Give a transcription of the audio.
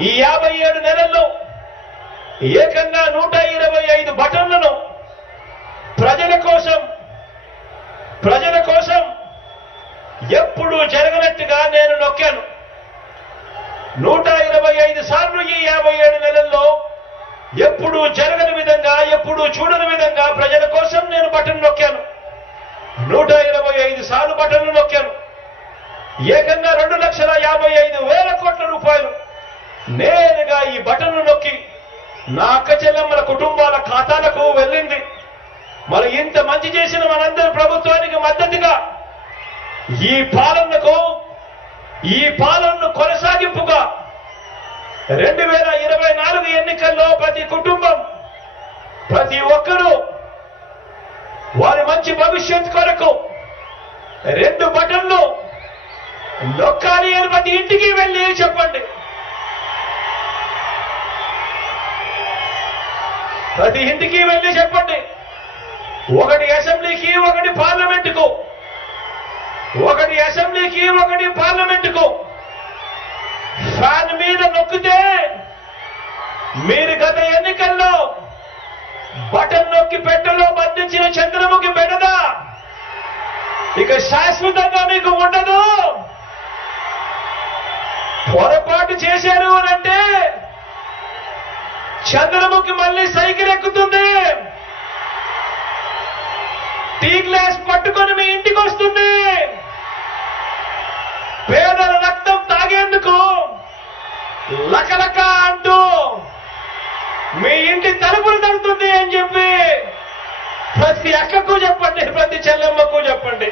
ఈ యాభై ఏడు నెలల్లో ఏకంగా నూట ఇరవై ఐదు బటన్లను ప్రజల కోసం ప్రజల కోసం ఎప్పుడు జరగనట్టుగా నేను నొక్కాను. నూట ఇరవై ఐదు సార్లు ఈ యాభై ఏడు నెలల్లో ఎప్పుడు జరగని విధంగా ఎప్పుడు చూడని విధంగా ప్రజల కోసం నేను బటన్ నొక్కాను. నూట ఇరవై ఐదు సార్లు బటన్లు నొక్కాను. ఏకంగా రెండు లక్షల యాభై ఐదు నేరుగా ఈ బటన్ నొక్కి నా అక్క చెల్లెమ్మల కుటుంబాల ఖాతాలకు వెళ్ళింది. మరి ఇంత మంచి చేసిన మనందరి ప్రభుత్వానికి మద్దతుగా ఈ పాలనకు ఈ పాలనను కొనసాగింపుగా రెండు వేల ఇరవై నాలుగు ఎన్నికల్లో ప్రతి కుటుంబం ప్రతి ఒక్కరూ వారి మంచి భవిష్యత్ కొరకు రెండు బటన్లు నొక్కాలి అని ప్రతి ఇంటికి వెళ్ళి చెప్పండి. ప్రతి ఇంటికి వెళ్ళి చెప్పండి. ఒకటి అసెంబ్లీకి ఒకటి పార్లమెంటుకు. ఒకటి అసెంబ్లీకి ఒకటి పార్లమెంటుకు. ఫ్యాన్ మీద నొక్కితే మీరు గత ఎన్నికల్లో బటన్ నొక్కి పెట్టలో బంధించిన చంద్రముఖి పెట్టదా ఇక శాశ్వతంగా మీకు ఉండదు. పొరపాటు చేశారు అని అంటే చంద్రముఖి మళ్ళీ సైకిల్ ఎక్కుతుంది. టీ గ్లాస్ పట్టుకొని మీ ఇంటికి వస్తుంది. పేదల రక్తం తాగేందుకు లకలక అంటూ మీ ఇంటి తలుపులు తడుతుంది అని చెప్పి ప్రతి అక్కకు చెప్పండి ప్రతి చెల్లెమ్మకు చెప్పండి.